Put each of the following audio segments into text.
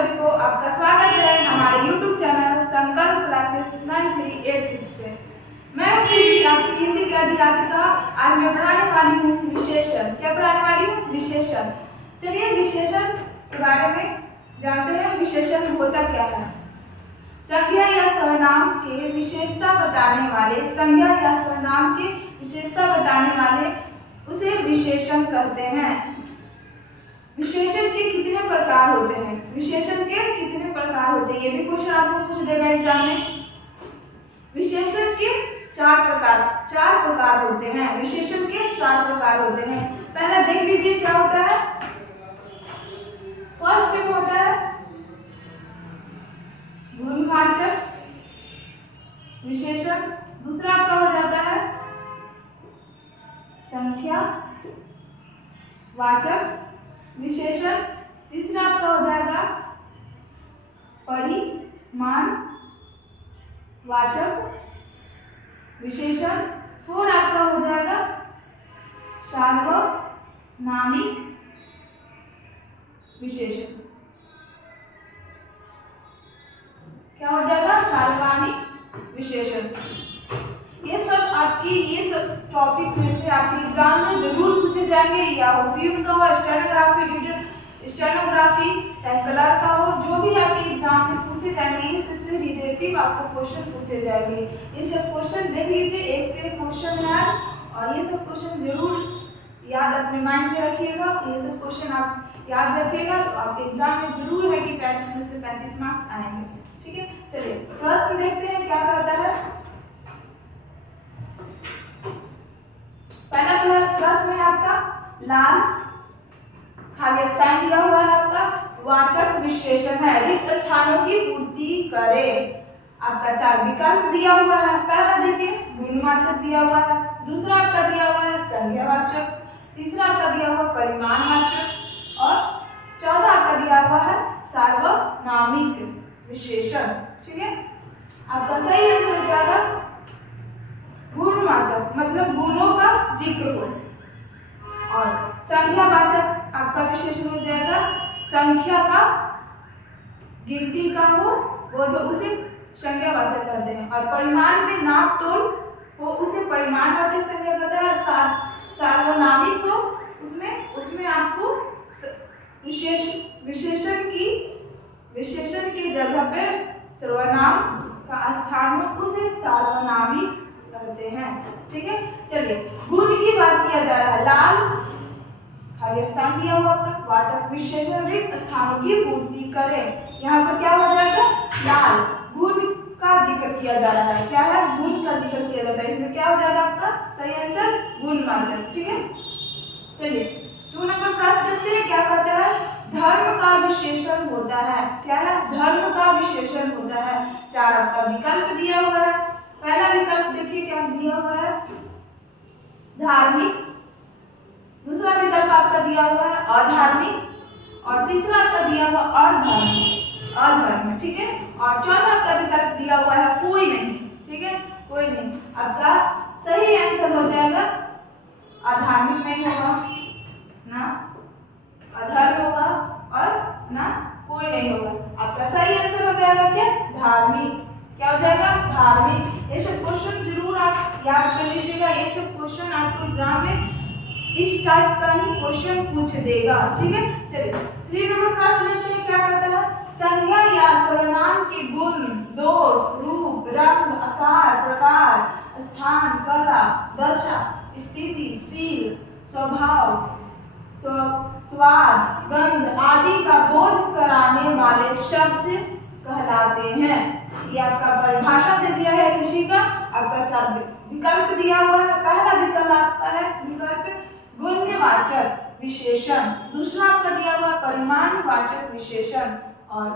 सभी को आपका स्वागत है हमारे YouTube चैनल संकल्प क्लासेस 9386 पे। मैं हूँ खुशी, आपकी हिंदी की अध्यापिका। आज मैं पढ़ाने वाली हूँ विशेषण। क्या पढ़ाने वाली हूँ? विशेषण। चलिए विशेषण के बारे में जानते हैं। विशेषण होता क्या है? संज्ञा या सर्वनाम के विशेषता बताने वाले, संज्ञा या सर्वनाम के विशेषता बताने वाले उसे विशेषण कहते हैं। विशेषण के कितने प्रकार होते हैं? विशेषण के कितने प्रकार होते हैं? ये भी क्वेश्चन आपको पूछ देगा एग्जाम में। विशेषण के चार प्रकार होते हैं। विशेषण के चार प्रकार होते हैं। पहले देख लीजिए क्या होता है। फर्स्ट में होता है गुणवाचक विशेषण। दूसरा आपका हो जाता है संख्या वाचक विशेषण। तीसरा आपका हो जाएगा परिमाण वाचक विशेषण। फोर आपका हो जाएगा सार्वनामिक विशेषण। क्या हो जाएगा? सार्वनामिक विशेषण। ये सब टॉपिक में से आपके एग्जाम में जरूर पूछे जाएंगे, या ओपीएम का हो, स्टेनोग्राफी, कलर का हो, जो भी आपके एग्जाम में पूछे जाएंगे, ये सबसे रिलेटिव आपको क्वेश्चन पूछे जाएंगे। ये सब क्वेश्चन देख लीजिए, एक से एक क्वेश्चन है और ये सब क्वेश्चन जरूर याद अपने माइंड में रखिएगा। ये सब क्वेश्चन आप याद रखिएगा तो आपके एग्जाम में जरूर है कि 35 में से 35 मार्क्स आएंगे। ठीक है, चलिए प्रश्न देखते हैं क्या कहता है। पहला प्रश्न है आपका, लाल खाली स्थान दिया हुआ है आपका, वाचक विशेषण है, रिक्त स्थानों की पूर्ति करे। आपका चार विकल्प दिया हुआ है। पहला देखिए गुणवाचक दिया हुआ है, दूसरा आपका दिया हुआ है संज्ञावाचक, तीसरा आपका दिया हुआ परिमाणवाचक और चौथा आपका दिया हुआ है सार्वनामिक विशेषण। ठीक है, आपका सही आंसर हो जाएगा गुणवाचक, मतलब गुणों का जिक्र हो, और संख्यावाचक आपका विशेषण हो जाएगा संख्या का गिनती का हो, वो तो उसे संज्ञावाचक कहते हैं। और परिमाण में नाप तोल वो उसे परिमाणवाचक संज्ञा कहता है। सार्वनामिक हो उसमें आपको विशेषण की जगह पे सर्वनाम का स्थान हो, उसे सार्वनामिक कहते हैं। ठीक है, चलिए गुण की बात किया जा रहा है। लाल खाली स्थान दिया हुआ था, वाचक विशेषण रिक्त स्थानों की पूर्ति करें। यहाँ पर क्या हो जाएगा? लाल गुण का जिक्र किया जा रहा है। क्या है? गुण का जिक्र किया जाता है। इसमें क्या हो जाएगा आपका सही आंसर? गुणवाचक। ठीक है, चलिए 2 नंबर प्रश्न देखते हैं क्या कहता है। धर्म का विशेषण होता है। क्या है? धर्म का विशेषण होता है। चार आपका विकल्प दिया हुआ है। पहला विकल्प देखिए क्या दिया हुआ है, धार्मिक। दूसरा विकल्प आपका दिया हुआ है अधार्मिक, और तीसरा आपका दिया हुआ अधर्म। ठीक है, और चौथा आपका विकल्प दिया हुआ है कोई नहीं। ठीक है, कोई नहीं। आपका सही आंसर हो जाएगा अधार्मिक नहीं होगा, ना अधर्म होगा और ना कोई नहीं होगा। आपका सही आंसर हो जाएगा क्या? धार्मिक। क्या हो जाएगा? धार्मिक। ये सब क्वेश्चन जरूर आप याद कर लीजिएगा। ये सब क्वेश्चन आपको एग्जाम में इस टाइप का ही क्वेश्चन पूछ देगा। ठीक है, चलिए 3 नंबर प्रश्न देखते हैं क्या कहता है। संज्ञा या सर्वनाम के गुण, दोष, रूप, रंग, आकार, प्रकार, स्थान, कला, दशा, स्थिति, शील, स्वभाव, स्वाद, गंध आदि का बोध कराने वाले शब्द कहलाते हैं। ये आपका परिभाषा दे दिया है किसी का। आपका 4 विकल्प दिया हुआ है। पहला विकल्प आपका है विकल्प गुणवाचक विशेषण, दूसरा आपका दिया हुआ परिमाणवाचक विशेषण, और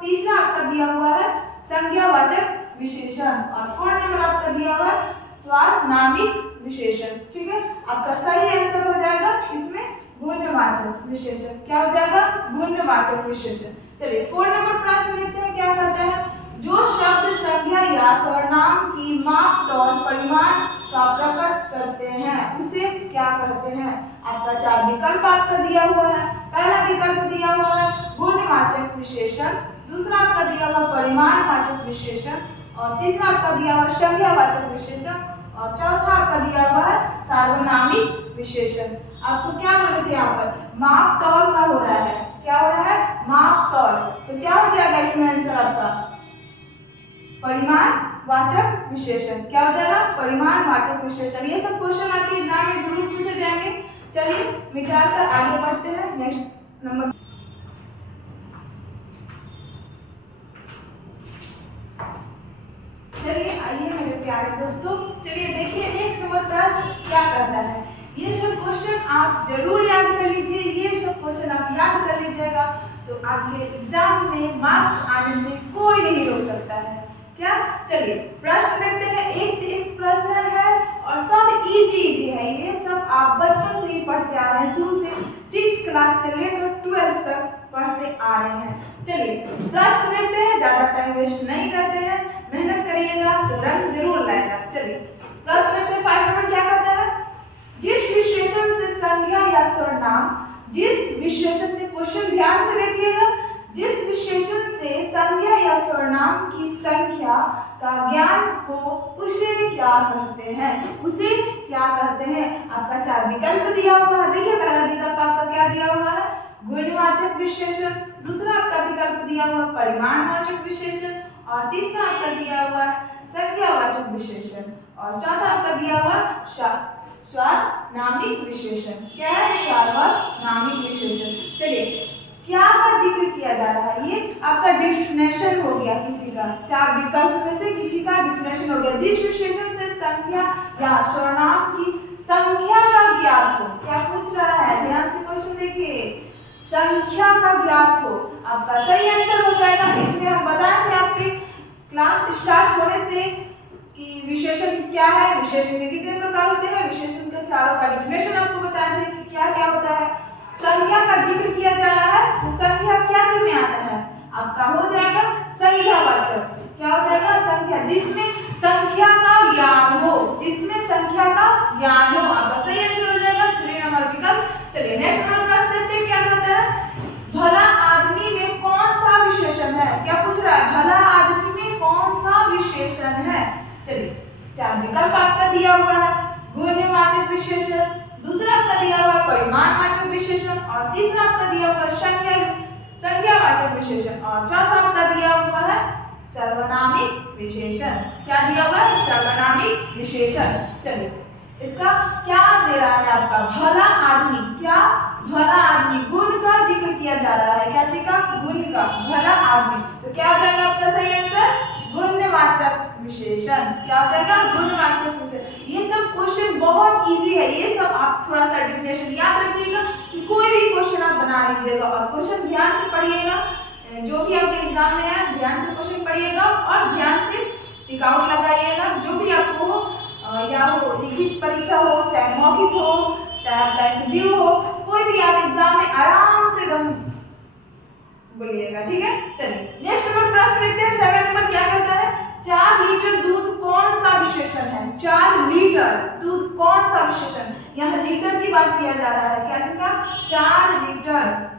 तीसरा आपका दिया हुआ है संज्ञावाचक विशेषण, और 4 नंबर आपका दिया हुआ है सार्वनामिक विशेषण। ठीक है, आपका सही आंसर हो जाएगा इसमें गुणवाचक विशेषण। क्या हो जाएगा? गुणवाचक विशेषण। चलिए 4 नंबर प्रश्न देखते हैं क्या कहता है। जो शब्द संज्ञा या सर्वनाम की माप तौल परिमाण का प्रकट करते हैं उसे क्या कहते हैं। आपका 4 विकल्प आपका दिया हुआ है। पहला विकल्प दिया हुआ है गुणवाचक विशेषण, दूसरा आपका दिया हुआ परिमाणवाचक विशेषण, और तीसरा आपका दिया हुआ संज्ञावाचक विशेषण, और चौथा आपका दिया हुआ है सार्वनामिक विशेषण। आपको क्या बोले थे यहाँ पर, माप तौल का हो रहा है। क्या हो रहा है, माप तौल। तो क्या हो जाएगा इसमें आंसर आपका परिमाणवाचक विशेषण। क्या हो जाएगा, परिमाणवाचक विशेषण। ये सब क्वेश्चन आपके एग्जाम में जरूर पूछे जाएंगे। चलिए मिटा कर आगे बढ़ते हैं नेक्स्ट नंबर। चलिए आइए मेरे प्यारे दोस्तों, चलिए देखिए नेक्स्ट नंबर प्रश्न क्या कहता है। ये सब क्वेश्चन आप जरूर याद कर लीजिए। ये सब क्वेश्चन आप याद कर लीजिएगा तो आपके एग्जाम में मार्क्स आने से कोई नहीं रोक सकता है। क्या, चलिए प्रश्न देखते हैं। एक से एक प्रश्न है और सब इजी है। ये सब आप बचपन से ही पढ़ते आ रहे हैं, शुरू से 6 क्लास से लेकर 12 तक पढ़ते आ रहे हैं। चलिए प्रश्न देखते हैं, ज्यादा टाइम वेस्ट नहीं करते हैं, मेहनत करिएगा तो रंग जरूर लाएगा। चलिए प्रश्न देखते हैं। 5 नंबर क्या कहता है, जिस विशेषण से संज्ञा या सर्वनाम, जिस विशेषण से, क्वेश्चन ध्यान से देखिएगा, जिस विशेषण से संज्ञा या सर्वनाम की संख्या का ज्ञान हो उसे क्या कहते हैं, उसे क्या कहते हैं। आपका 4 विकल्प दिया हुआ है। देखिए पहला विकल्प आपका क्या दिया हुआ है, गुणवाचक विशेषण, दूसरा आपका विकल्प दिया हुआ परिमाणवाचक विशेषण, और तीसरा आपका दिया हुआ संज्ञावाचक विशेषण, और चौथा आपका दिया हुआ सार्वनामिक विशेषण। क्या है, सार्वनामिक विशेषण। चलिए क्या का जिक्र किया जा रहा है, ये आपका डिफिनेशन हो गया किसी का। 4 विकल्प में से किसी का डिफिनेशन हो गया। जिस विशेषण से संख्या या सर्वनाम की संख्या का ज्ञात हो। क्या पूछ रहा है, ध्यान से क्वेश्चन देखिए, संख्या का ज्ञात हो। आपका सही आंसर हो जाएगा। इसमें हम बताए थे आपके क्लास स्टार्ट होने से कि विशेषण क्या है, विशेषण के कितने प्रकार होते हैं, विशेषण के चारों का डिफिनेशन आपको बताए थे कि क्या क्या होता है। संख्या का जिक्र किया जा रहा है तो संख्या क्या चीज में आता है, आपका हो जाएगा संख्यावाचक। क्या हो जाएगा, संख्या, जिसमें संख्या का ज्ञान हो, जिसमें संख्या का ज्ञान हो। आपका सही आंसर हो जाएगा 3 नंबर विकल्प। चलिए नेक्स्ट नंबर प्रश्न देखते हैं क्या कहता है, भला आदमी में कौन सा विशेषण है। क्या पूछ रहा है, भला आदमी में कौन सा विशेषण है। चलिए 4 विकल्प आपका दिया हुआ है, गुणवाचक विशेषण, दूसरा आपका दिया हुआ परिमाणवाचक विशेषण, और तीसरा आपका दिया हुआ संज्ञावाचक विशेषण, और चौथा आपका दिया हुआ है सार्वनामिक विशेषण। क्या दिया हुआ है, सार्वनामिक विशेषण। चलिए इसका क्या दे रहा है आपका, भला आदमी। क्या, भला आदमी, गुण का जिक्र किया जा रहा है। क्या चीज का, गुण का, भला आदमी। तो क्या हो जाएगा आपका सही आंसर, गुणवाचक विशेषण। क्या हो जाएगा, गुणवाचक विशेषण। ये सब क्वेश्चन बहुत इजी है। ये सब आप थोड़ा सा डिफिनेशन याद रखिएगा कि कोई भी क्वेश्चन आप बना लीजिएगा, और क्वेश्चन ध्यान से पढ़िएगा। जो भी आपके एग्जाम में है ध्यान से क्वेश्चन पढ़िएगा और ध्यान से टिक आउट लगाइएगा। जो भी आपको हो, या हो लिखित परीक्षा हो, चाहे मौखिक हो, चाहे आपका इंटरव्यू हो, कोई भी आप एग्जाम में आराम से बोलिएगा, ठीक है। चलिए नेक्स्ट नंबर प्रश्न देखते हैं। 7 नंबर क्या कहता है, 4 लीटर दूध कौन सा विशेषण है। 4 लीटर दूध कौन सा विशेषण, यहाँ लीटर की बात किया जा रहा है। क्या चीज़, 4 लीटर,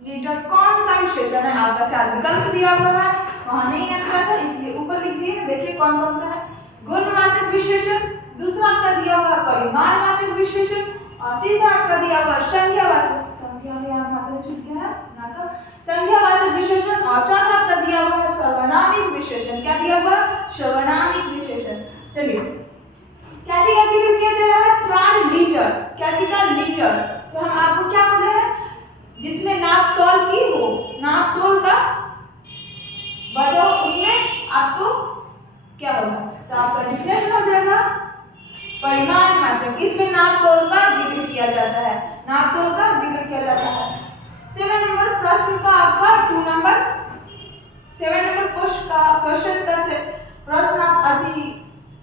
लीटर कौन सा विशेषण है। आपका 4 विकल्प दिया हुआ है, वहां नहीं आता था इसलिए ऊपर लिख दिए। देखिए कौन कौन सा है, गुणवाचक विशेषण, दूसरा आपका दिया हुआ परिमाणवाचक विशेषण, और तीसरा आपका दिया हुआ संख्यावाचक, संख्या में यहाँ मात्रा छूट गया है ना का, संख्यावाचक विशेषण, और चौथा आपका दिया हुआ है सार्वनामिक विशेषण। क्या दिया हुआ, सार्वनामिक विशेषण। चलिए क्या चीज का जिक्र किया जा रहा है, 4 लीटर। क्या चीज का, लीटर। तो हम आपको क्या बोले हैं, जिसमें नाप तोल की हो, नाप तोल का वजह उसमें आपको क्या होगा, तो आपका डिफिनेशन हो जाएगा परिमाणवाचक। इसमें नाप तोल का जिक्र किया जाता है, नाप तोल का जिक्र किया जाता है। 7 नंबर प्रश्न का आपका 2 नंबर 7 नंबर क्वेश्चन का प्रश्न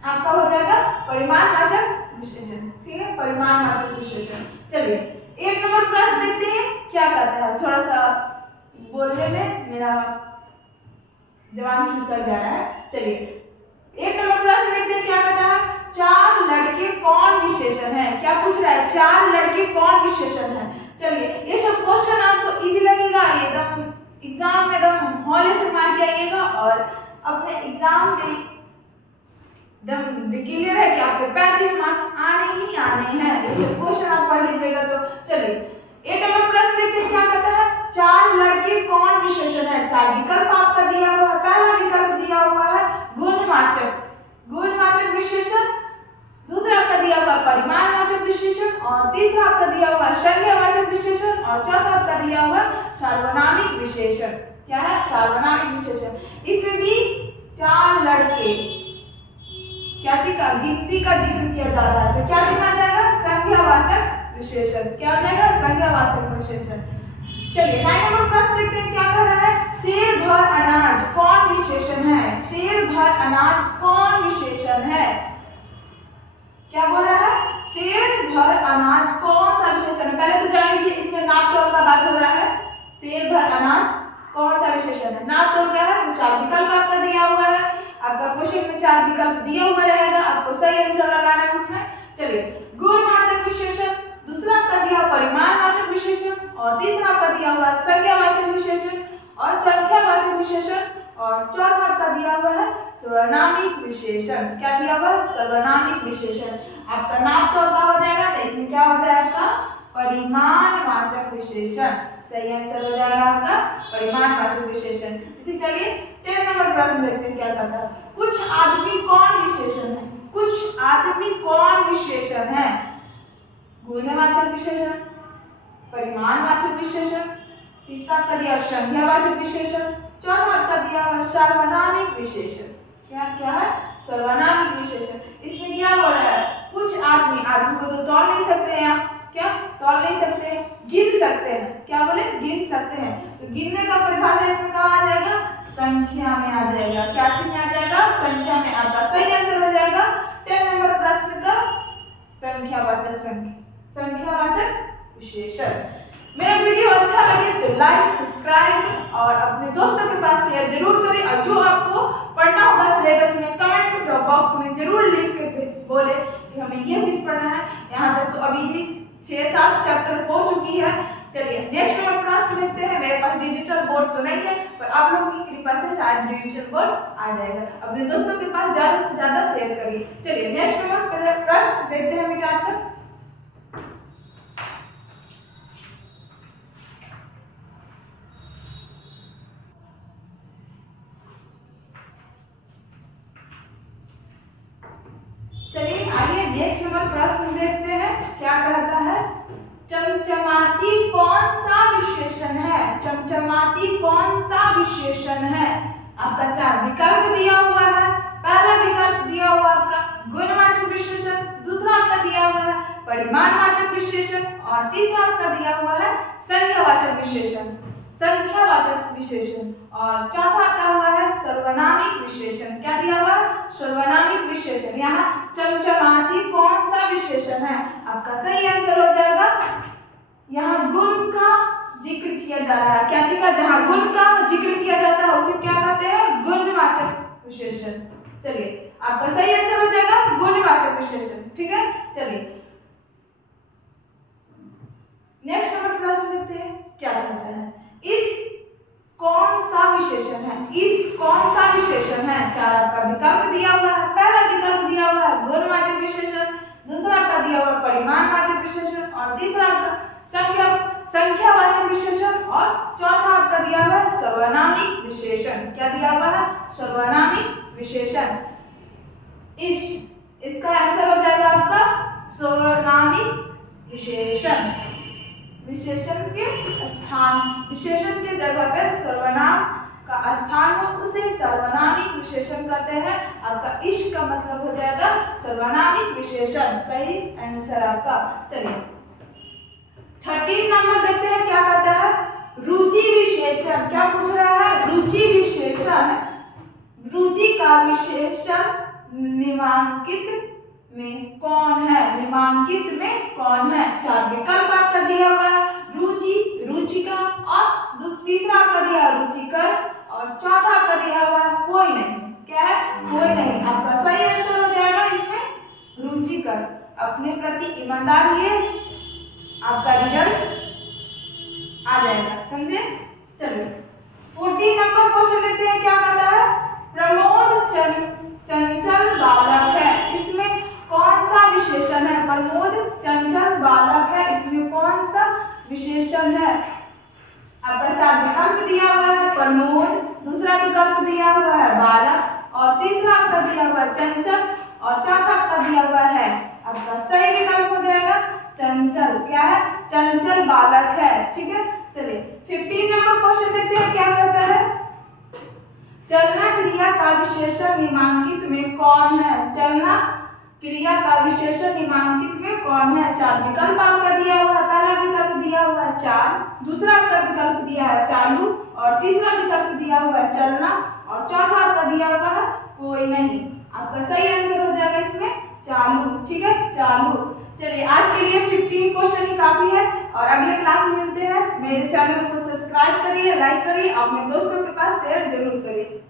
आपका हो जाएगा परिमाणवाचक विशेषण, ठीक है, परिमाणवाचक विशेषण। चलिए 1 नंबर प्रश्न देखते हैं क्या कहता है। थोड़ा सा बोलने में मेरा जवान खिसक जा रहा है। चलिए एक नंबर प्रश्न देखते हैं क्या कहता है, चार लड़के कौन विशेषण है। क्या पूछ रहा है, चार लड़के कौन विशेषण है। चलिए ये सब क्वेश्चन आपको इजी लगेगा, एकदम एग्जाम में एकदम हौले से मार के आइएगा और अपने एग्जाम में एकदम क्लियर है कि आपके 35 मार्क्स आने ही आने हैं। ये सब क्वेश्चन आप पढ़ लीजिएगा। तो चलिए एक नंबर प्रश्न देखते हैं क्या कहता है, चार लड़के कौन विशेषण है। चार विकल्प आपका दिया हुआ है। पहला विकल्प दिया हुआ है गुणवाचक, गुणवाचक विशेषण। दूसरा आपका दिया हुआ परिमाणवाचक विशेषण और तीसरा आपका दिया हुआ संज्ञावाचक विशेषण और चौथा आपका दिया हुआ सार्वनामिक विशेषण। क्या है, सार्वनामिक विशेषण। इसमें भी चार लड़के क्या चीज का, गिनती का जिक्र किया जा रहा है। तो क्या लिखा जाएगा, संज्ञावाचक विशेषण। क्या हो जाएगा, संज्ञावाचक विशेषण। चलिए 9 नंबर प्रश्न देखते हैं क्या कर रहा है, शेर भर अनाज कौन विशेषण है। शेर भर अनाज कौन विशेषण है। क्या बोल रहा है, शेर भर अनाज कौन सा विशेषण है। पहले तो जान लीजिए इसमें नाप तोल का बात हो रहा है। शेर भर अनाज कौन सा विशेषण है। नाप तोल क्या है, तो चार विकल्प आपका दिया हुआ है। आपका क्वेश्चन में चार विकल्प दिया हुआ रहेगा, आपको सही आंसर लगाना है उसमें। चलिए गुणवाचक विशेषण, दूसरा आपका दिया परिमाणवाचक विशेषण और तीसरा आपका दिया हुआ संज्ञावाचक विशेषण और संख्यावाचक विशेषण और चौथा आपका दिया हुआ है सर्वनामिक विशेषण। क्या दिया हुआ है, सर्वनामिक विशेषण। आपका नाम तो आपका हो जाएगा, तो इसमें क्या हो जाएगा आपका परिमाणवाचक विशेषण। सही आंसर हो जाएगा आपका परिमाणवाचक विशेषण। इसी चलिए 10 नंबर प्रश्न देखते हैं क्या कहता है, कुछ आदमी कौन विशेषण है। कुछ आदमी कौन विशेषण है। गुणवाचक विशेषण, परिमाणवाचक विशेषण, तीसरा आपका दिया संज्ञावाचक विशेषण, चौथा आपका दिया हुआ सार्वनामिक विशेषण। क्या है, सर्वनामिक विशेषण। इसमें क्या हो रहा है, कुछ आदमी, आदमी को तो तौल नहीं सकते हैं आप, क्या तौल नहीं सकते हैं, गिन सकते हैं। क्या बोले, गिन सकते हैं। तो गिनने का परिभाषा इसमें कहाँ आ जाएगा, संख्या में आ जाएगा। क्या चीज में आ जाएगा, संख्या में। आपका सही आंसर हो जाएगा 10 नंबर प्रश्न का संख्यावाचक संख्यावाचक विशेषण। मेरा वीडियो अच्छा लगे तो लाइक, सब्सक्राइब और अपने दोस्तों के पास शेयर जरूर करें। और जो आपको पढ़ना होगा सिलेबस में कमेंट बॉक्स में जरूर लिख के बोले कि हमें ये चीज पढ़ना है। यहाँ तक तो अभी 6-7 चैप्टर हो चुकी है। चलिए नेक्स्ट नंबर प्रश्न देखते हैं। मेरे पास डिजिटल बोर्ड तो नहीं है, पर आप लोगों की कृपा से शायद डिजिटल बोर्ड आ जाएगा। अपने दोस्तों के पास ज्यादा से ज्यादा शेयर करिए। चलिए नेक्स्ट नंबर प्रश्न देखते हैं मिटाकर। चलिए आइए नेक्स्ट नंबर प्रश्न देखते हैं क्या कहता है, चमचमाती कौन सा विशेषण है। चमचमाती कौन सा विशेषण है। आपका चार विकल्प दिया हुआ है। पहला विकल्प दिया हुआ आपका गुणवाचक विशेषण, दूसरा आपका दिया हुआ है परिमाणवाचक विशेषण और तीसरा आपका दिया हुआ है संख्यावाचक विशेषण, संख्यावाचक विशेषण और चौथा आपका हुआ है सर्वनामिक विशेषण। क्या दिया हुआ है, सर्वनामिक विशेषण। यहाँ चमचमाती कौन सा विशेषण है। आपका सही आंसर हो जाएगा, यहाँ गुण का जिक्र किया जा रहा है। क्या चीज का, जहाँ गुण का जिक्र किया जाता है उसे क्या कहते हैं, गुणवाचक विशेषण। चलिए आपका सही आंसर हो जाएगा गुणवाचक विशेषण। ठीक है, चलिए नेक्स्ट नंबर प्रश्न देखते हैं क्या कहता है, इस कौन सा विशेषण है। इस कौन सा विशेषण है। चार आपका विकल्प दिया हुआ है। पहला विकल्प दिया हुआ है गुणवाचक विशेषण, दूसरा आपका दिया हुआ परिमाणवाचक विशेषण और तीसरा आपका संख्यावाचक विशेषण और चौथा आपका दिया हुआ है सर्वनामिक विशेषण। क्या दिया हुआ है, सर्वनामिक विशेषण। इसका आंसर हो जाएगा आपका सर्वनामिक विशेषण। विशेषण के स्थान, विशेषण के जगह पे सर्वनाम का स्थान हो उसे सर्वनामिक विशेषण कहते हैं। आपका इश का मतलब हो जाएगा सर्वनामिक विशेषण। सही आंसर आपका। चलिए 13 नंबर देखते हैं क्या कहता है, रुचि विशेषण। क्या पूछ रहा है, रुचि विशेषण। रुचि का विशेषण निम्नांकित में कौन है। निम्नांकित में कौन है। चार विकल्प आपका दिया हुआ है, रुचि, रुचिका और तीसरा आपका दिया रुचिकर और चौथा आपका दिया हुआ है कोई नहीं। क्या है, कोई नहीं। आपका सही आंसर हो जाएगा इसमें रुचिकर, अपने प्रति ईमानदार, ये आपका रिजल्ट आ जाएगा, समझे। चलिए 14 नंबर क्वेश्चन देखते हैं क्या कहता है। प्रमोद चंचल बालक है, इसमें कौन सा विशेषण है। प्रमोद चंचल बालक है, इसमें कौन सा विशेषण है। आपका 4 विकल्प दिया हुआ है, प्रमोद, दूसरा विकल्प दिया हुआ है बालक, और तीसरा आपका दिया हुआ है चंचल, और चौथा आपका दिया हुआ है आपका सही विकल्प हो जाएगा चंचल। क्या है, चंचल बालक है, ठीक है। चलिए 15 नंबर क्वेश्चन देखते हैं क्या कहता है। चलना क्रिया का विशेषण निम्नलिखित में कौन है। चलना क्रिया का विशेषण निम्नलिखित में कौन है। 4 विकल्प आपका दिया हुआ है, पहला विकल्प दिया हुआ है चाल, दूसरा आपका विकल्प दिया है चालू, और तीसरा विकल्प दिया हुआ है चलना, और चौथा आपका दिया हुआ है कोई नहीं। आपका सही आंसर हो जाएगा इसमें चालू, ठीक है, चालू। चलिए आज के लिए 15 क्वेश्चन ही काफी है, और अगले क्लास में मिलते हैं। मेरे चैनल को सब्सक्राइब करिए, लाइक करिए, अपने दोस्तों के पास शेयर जरूर करिए।